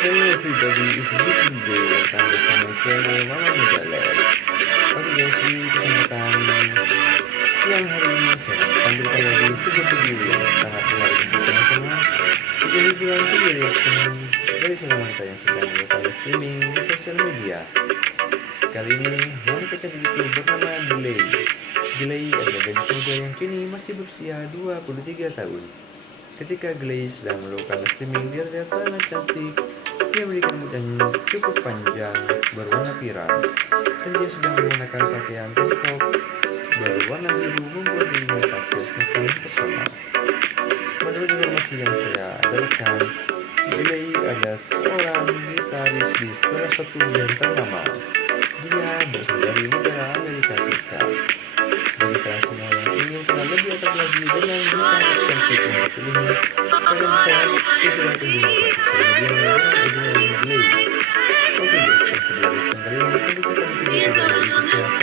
Hello everybody, it's Big Day. Welcome to my channel Mama Muda Lab. Oke guys, di kesempatan siang hari ini saya akan tampilkan lagi sebuah video yang sangat menarik untuk kita semua. Video yang video reaction dari seorang wanita yang sedang melakukan streaming di sosial media. Kali ini wanita cantik itu bernama Klay. Klay adalah gadis muda yang kini masih berusia 23 tahun. Ketika Klay sedang melakukan streaming, dia terlihat sangat cantik. Dia memiliki rambut yang cukup panjang berwarna pirang, dan dia sedang menggunakan pakaian Periscope berwarna biru membuat dirinya tampil semakin pesona. Menurut informasi yang saya dapatkan, Klay adalah seorang gitaris di salah satu band ternama. Dia berasal dari negara Amerika Serikat. Bagi kalian semua yang ingin kenal lebih atas lagi dengan gitaris cantik yang satu ini, kalian bisa segera kunjungi media dengan Klay. Oke guys, sebelum kali ini tentu kita bisa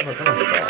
sama-sama.